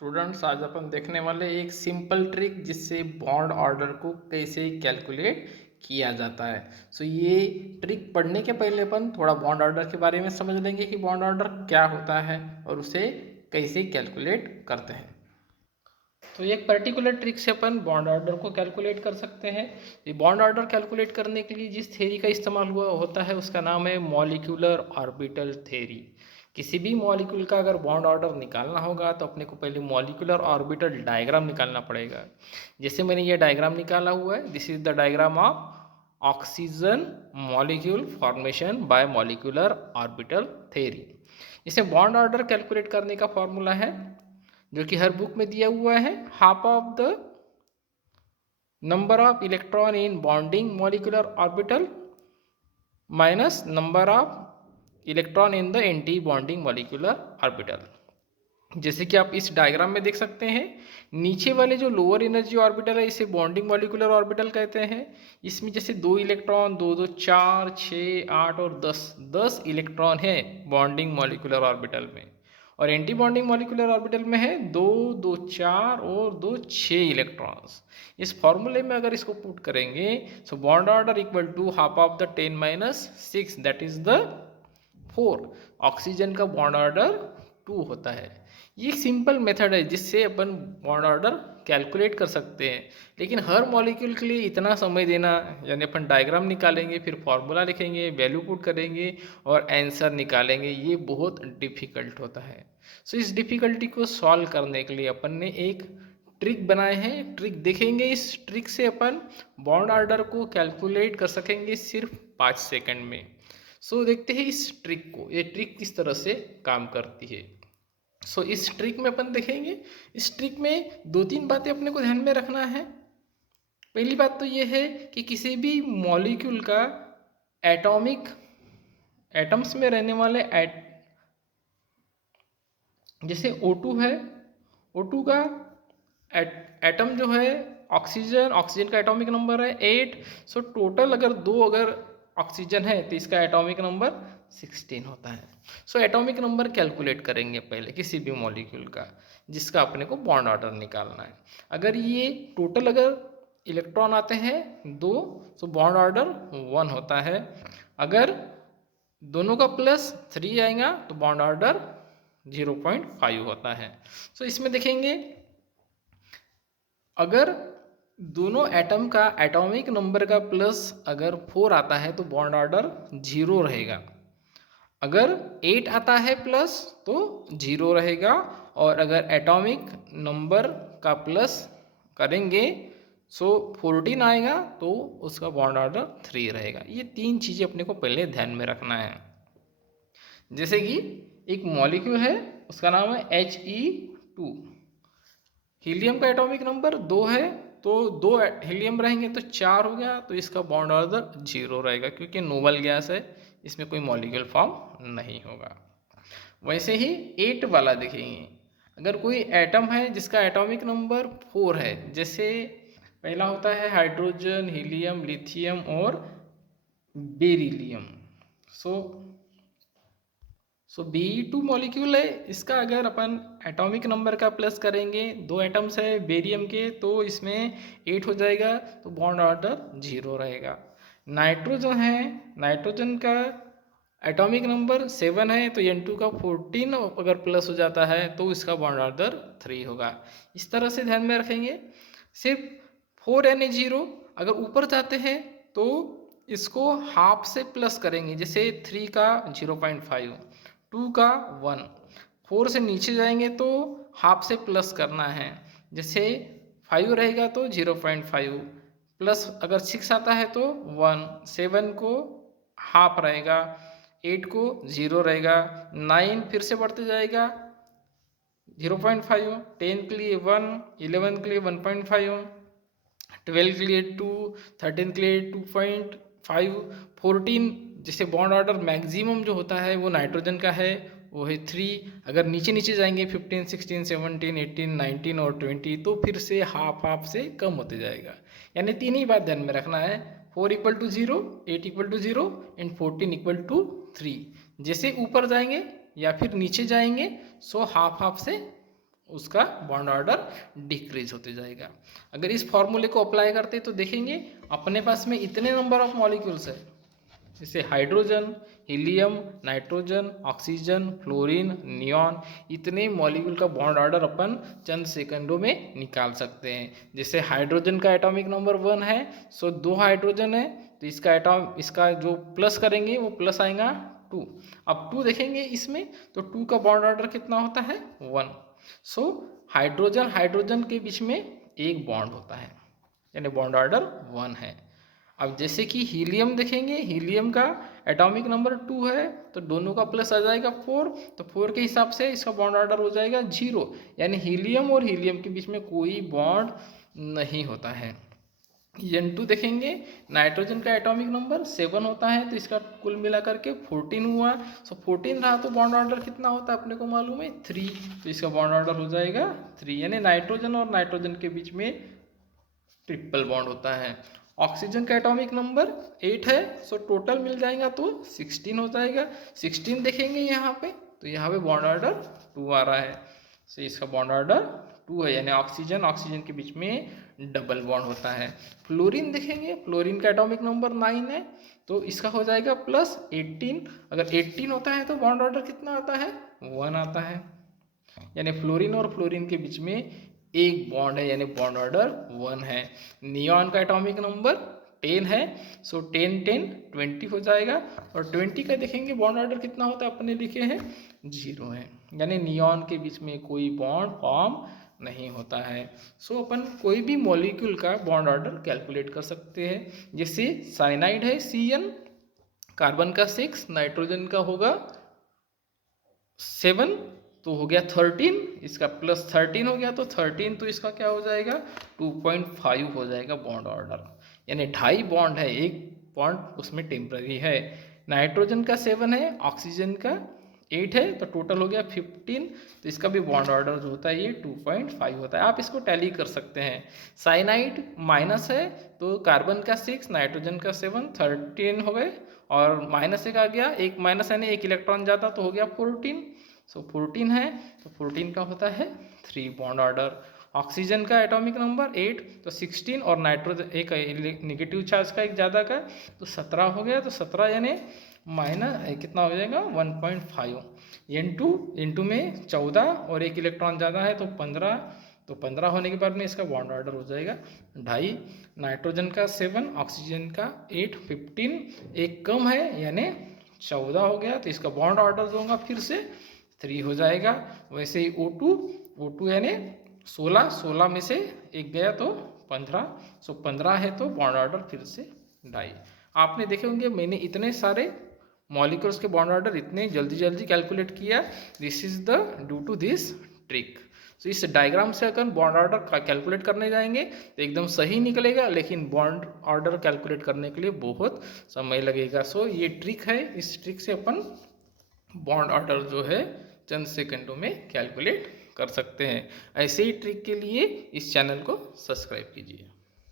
Students, आज अपन देखने वाले एक सिंपल ट्रिक जिससे बॉन्ड ऑर्डर को कैसे कैलकुलेट किया जाता है। ये ट्रिक पढ़ने के पहले अपन थोड़ा बॉन्ड ऑर्डर के बारे में समझ लेंगे कि बॉन्ड ऑर्डर क्या होता है और उसे कैसे कैलकुलेट करते हैं। तो एक पर्टिकुलर ट्रिक से अपन बॉन्ड ऑर्डर को कैलकुलेट कर सकते हैं। ये बॉन्ड ऑर्डर कैलकुलेट करने के लिए जिस थ्योरी का इस्तेमाल हुआ होता है उसका नाम है मॉलिक्यूलर ऑर्बिटल थ्योरी। किसी भी मॉलिक्यूल का अगर बॉन्ड ऑर्डर निकालना होगा तो अपने को पहले मॉलिक्यूलर ऑर्बिटल डायग्राम निकालना पड़ेगा। जैसे मैंने ये डायग्राम निकाला हुआ है, this is the diagram of oxygen molecule formation by molecular orbital theory. इसे बॉन्ड ऑर्डर कैलकुलेट करने का फॉर्मूला है जो कि हर बुक में दिया हुआ है, half of the number of electron in bonding molecular orbital minus number of electron in the anti bonding molecular orbital. जैसे कि आप इस डायग्राम में देख सकते हैं, नीचे वाले जो लोअर एनर्जी ऑर्बिटल है इसे बॉन्डिंग मॉलिक्यूलर ऑर्बिटल कहते हैं। इसमें जैसे दो इलेक्ट्रॉन, दो दो चार, 6, 8 और 10 इलेक्ट्रॉन है बॉन्डिंग मॉलिक्यूलर ऑर्बिटल में। और एंटी बॉन्डिंग मॉलिक्यूलर ऑर्बिटल में है दो दो चार और दो 6 इलेक्ट्रॉन्स। इस फॉर्मूले में अगर इसको पुट करेंगे, so bond order equal to half of the 10-6, that is the 4। Oxygen का बॉन्ड ऑर्डर 2 होता है। ये एक सिंपल मेथड है जिससे अपन बॉन्ड ऑर्डर कैलकुलेट कर सकते हैं। लेकिन हर मॉलिक्यूल के लिए इतना समय देना, यानी अपन डायग्राम निकालेंगे, फिर फॉर्मूला लिखेंगे, वैल्यू पुट करेंगे और आंसर निकालेंगे, ये बहुत डिफ़िकल्ट होता है। इस डिफ़िकल्टी को सॉल्व करने के लिए अपन ने एक ट्रिक बनाए हैं। ट्रिक देखेंगे, इस ट्रिक से अपन बॉन्ड ऑर्डर को कैलकुलेट कर सकेंगे सिर्फ 5 सेकंड में। देखते हैं इस ट्रिक को, ये ट्रिक किस तरह से काम करती है। इस ट्रिक में अपन देखेंगे, इस ट्रिक में 2-3 बातें अपने को ध्यान में रखना है। पहली बात तो ये है कि किसी भी मॉलिक्यूल का एटॉमिक एटम्स में रहने वाले जैसे O2 है, O2 का एटम जो है ऑक्सीजन का एटॉमिक नंबर है 8। टोटल अगर ऑक्सीजन है तो इसका एटॉमिक नंबर 16 होता है। एटॉमिक नंबर कैलकुलेट करेंगे पहले किसी भी मॉलिक्यूल का जिसका अपने को बॉन्ड ऑर्डर निकालना है। अगर ये टोटल इलेक्ट्रॉन आते हैं 2, बॉन्ड ऑर्डर 1 होता है। अगर दोनों का +3 आएगा तो बॉन्ड ऑर्डर 0.5 होता है। इसमें देखेंगे, अगर दोनों एटम का एटॉमिक नंबर का प्लस अगर 4 आता है तो बॉन्ड ऑर्डर 0 रहेगा। अगर 8 आता है प्लस तो 0 रहेगा। और अगर एटॉमिक नंबर का प्लस करेंगे 14 आएगा तो उसका बॉन्ड ऑर्डर 3 रहेगा। ये 3 चीज़ें अपने को पहले ध्यान में रखना है। जैसे कि एक मॉलिक्यूल है, उसका नाम है He2। हीलियम का एटॉमिक नंबर 2 है, तो 2 हीलियम रहेंगे तो 4 हो गया, तो इसका बॉन्ड ऑर्डर 0 रहेगा क्योंकि नोबल गैस है, इसमें कोई मॉलिक्यूल फॉर्म नहीं होगा। वैसे ही 8 वाला देखेंगे, अगर कोई एटम है जिसका एटॉमिक नंबर 4 है, जैसे पहला होता है हाइड्रोजन, हीलियम, लिथियम और बेरिलियम। Be2 मॉलिक्यूल है, इसका अगर अपन एटॉमिक नंबर का प्लस करेंगे, 2 एटम्स है बेरियम के, तो इसमें 8 हो जाएगा, तो बॉन्ड ऑर्डर 0 रहेगा। नाइट्रोजन है, नाइट्रोजन का एटॉमिक नंबर 7 है, तो N2 का 14 अगर प्लस हो जाता है तो इसका बॉन्ड ऑर्डर 3 होगा। इस तरह से ध्यान में रखेंगे। सिर्फ 4Na0 अगर ऊपर जाते हैं तो इसको हाफ से प्लस करेंगे, जैसे 3 का 0.5, 2 का 1। 4 से नीचे जाएंगे तो हाफ से प्लस करना है, जैसे 5 रहेगा तो 0.5 प्लस, अगर 6 आता है तो 1, 7 को हाफ रहेगा, 8 को 0 रहेगा, 9 फिर से बढ़ते जाएगा 0.5, 10 के लिए 1, 11 के लिए 1.5, 12 के लिए 2, 13 के लिए 2.5, 14 जैसे बॉन्ड ऑर्डर मैक्सिमम जो होता है वो नाइट्रोजन का है, वो है 3। अगर नीचे नीचे जाएंगे 15, 16, 17, 18, 19 और 20 तो फिर से हाफ से कम होते जाएगा। यानी 3 ही बात ध्यान में रखना है, 4 = 0, 8 = 0 एंड 14 = 3। जैसे ऊपर जाएंगे या फिर नीचे जाएंगे हाफ से उसका बॉन्ड ऑर्डर डिक्रीज होते जाएगा। अगर इस फॉर्मूले को अप्लाई करते तो देखेंगे अपने पास में इतने नंबर ऑफ मॉलिक्यूल्स है, जैसे hydrogen, helium, nitrogen, oxygen, fluorine, neon, इतने मॉलिक्यूल का बॉन्ड ऑर्डर अपन चंद सेकंडों में निकाल सकते हैं। जैसे हाइड्रोजन का एटॉमिक नंबर 1 है, सो 2 हाइड्रोजन है तो इसका जो प्लस करेंगे वो प्लस आएगा 2। अब 2 देखेंगे इसमें तो 2 का बॉन्ड ऑर्डर कितना होता है 1। सो हाइड्रोजन हाइड्रोजन के बीच में एक बॉन्ड होता है, यानी बॉन्ड ऑर्डर 1 है। अब जैसे कि हीलियम देखेंगे, हीलियम का एटॉमिक नंबर 2 है तो दोनों का प्लस आ जाएगा 4, तो 4 के हिसाब से इसका बॉन्ड ऑर्डर हो जाएगा 0, यानी हीलियम और हीलियम के बीच में कोई बॉन्ड नहीं होता है। N2 देखेंगे, नाइट्रोजन का एटॉमिक नंबर 7 होता है तो इसका कुल मिला करके 14 हुआ। सो 14 रहा तो बॉन्ड ऑर्डर कितना होता है अपने को मालूम है 3, तो इसका बॉन्ड ऑर्डर हो जाएगा 3, यानी नाइट्रोजन और नाइट्रोजन के बीच में ट्रिपल बॉन्ड होता है। ऑक्सीजन का एटॉमिक नंबर 8 है, सो टोटल मिल जाएगा तो 16 हो जाएगा। 16 देखेंगे यहाँ पे तो यहाँ पे बॉन्ड ऑर्डर 2 आ रहा है, सो इसका बॉन्ड ऑर्डर 2 है, यानी ऑक्सीजन ऑक्सीजन के बीच में डबल बॉन्ड होता है। फ्लोरीन देखेंगे, फ्लोरीन का एटॉमिक नंबर 9 है तो इसका हो जाएगा प्लस 18। अगर 18 होता है तो बॉन्ड ऑर्डर कितना आता है 1 आता है, यानी फ्लोरीन और फ्लोरीन के बीच में एक बॉन्ड है, यानी बॉन्ड ऑर्डर 1 है। नियॉन का एटॉमिक नंबर 10 है, सो 10 10 20 हो जाएगा, और 20 का देखेंगे बॉन्ड ऑर्डर कितना होता है अपने लिखे हैं 0 है, यानी नियॉन के बीच में कोई बॉन्ड फॉर्म नहीं होता है। सो अपन कोई भी मॉलिक्यूल का बॉन्ड ऑर्डर कैलकुलेट कर सकते हैं। जैसे साइनाइड है CN, कार्बन का 6, नाइट्रोजन का होगा 7, तो हो गया 13, इसका प्लस 13 हो गया तो 13, तो इसका क्या हो जाएगा 2.5 हो जाएगा बॉन्ड ऑर्डर, यानी 2.5 बॉन्ड है, एक बॉन्ड उसमें टेम्पररी है। नाइट्रोजन का 7 है, ऑक्सीजन का 8 है, तो टोटल हो गया 15, तो इसका भी बॉन्ड ऑर्डर जो होता है ये 2.5 होता है। आप इसको टैली कर सकते हैं। साइनाइड माइनस है तो कार्बन का 6, नाइट्रोजन का 7, 13 हो गए, और माइनस एक आ गया, एक माइनस यानी एक इलेक्ट्रॉन जाता तो हो गया 14, सो 14 है तो 14 का होता है 3 बॉन्ड ऑर्डर। ऑक्सीजन का एटॉमिक नंबर 8 तो 16, और नाइट्रोजन एक नेगेटिव चार्ज का एक ज़्यादा का तो 17 हो गया, तो 17 यानी माइनस कितना हो जाएगा 1.5। N2 में 14 और एक इलेक्ट्रॉन ज़्यादा है तो 15, तो 15 होने के बाद में इसका बॉन्ड ऑर्डर हो जाएगा 2.5। नाइट्रोजन का 7, ऑक्सीजन का 8, 15, एक कम है यानी 14 हो गया, तो इसका बॉन्ड ऑर्डर जो होगा फिर से 3 हो जाएगा। वैसे ही O2 यानी 16 में से एक गया तो 15, सो 15 है तो बॉन्ड ऑर्डर फिर से 2.5। आपने देखे होंगे मैंने इतने सारे मॉलिक्यूल्स के बॉन्ड ऑर्डर इतने जल्दी कैलकुलेट किया, this is the due to this trick. तो इस डायग्राम से अगर बॉन्ड ऑर्डर कैलकुलेट करने जाएंगे तो एकदम सही निकलेगा, लेकिन बॉन्ड ऑर्डर कैलकुलेट करने के लिए बहुत समय लगेगा। सो ये ट्रिक है, इस ट्रिक से अपन बॉन्ड ऑर्डर जो है चंद सेकंडों में कैलकुलेट कर सकते हैं। ऐसे ही ट्रिक के लिए इस चैनल को सब्सक्राइब कीजिए।